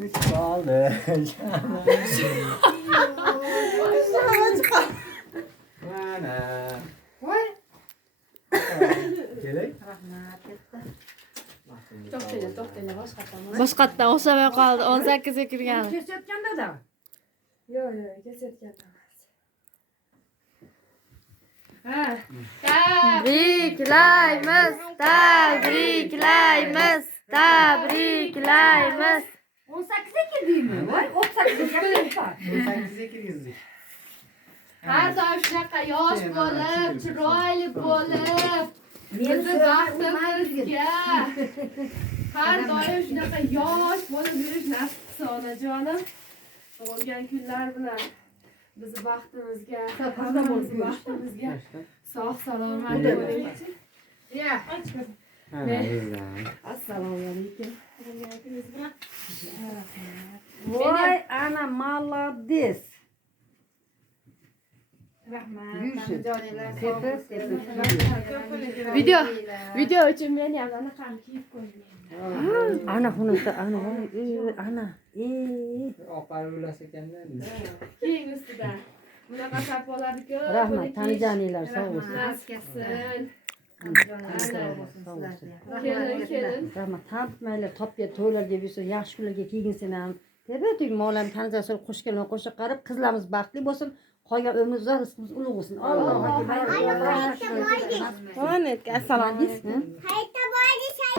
Hiç kaldı. Mana. Voy. Kelak. To'xtanglar, boshqatdan. Boshqatdan o'xshamay qoldi. 18 ga kirgan. Kesayotganda da. Yo'q, kesayotganman. Ha. Tabriklaymiz, tabriklaymiz, tabriklaymiz. 18'e kirdingmi? Voy, 38'e kirdingmi? 18'ga kirgizdik. Har doim shunaqa yosh bo'lib, chiroyli bo'lib, bizni baxtimizga har doim shunaqa yosh bo'lib yurish nasib qilsin onajonim. Tug'ilgan kunlar bilan bizni baxtimizga, hammamizni baxtimizga sog' salomat bo'ling. Ya, assalomu alaykum. Tug'ilgan kuningiz bilan. Voy, ana молодец. Rahmat. Yursin. Joninglar Tepib, tepib. Video uchun meni ham anaqani kiyib qo'ying. Ana xunukda, ana, ana. Oqarib ulas ekanda. Kiying ustidan. Bunaqa sapolarni ko'p. Rahmat, tanijoninglar sog' bo'lsin. Nasib Sog' Kelin, kelin. Rahmat, tanitmaylar, topga to'ylarga bo'lsa, yaxshi kunlarga kiyginsin ham. Tepib, molam tanijosi qo'shib kelgan qo'shiq qarib, qizlarimiz baxtli bo'lsin. Qolgan umrimiz uzoq, rizqimiz ulug' bo'lsin. Allohu akbar. Assalomu alaykum. Hayta boydi şey.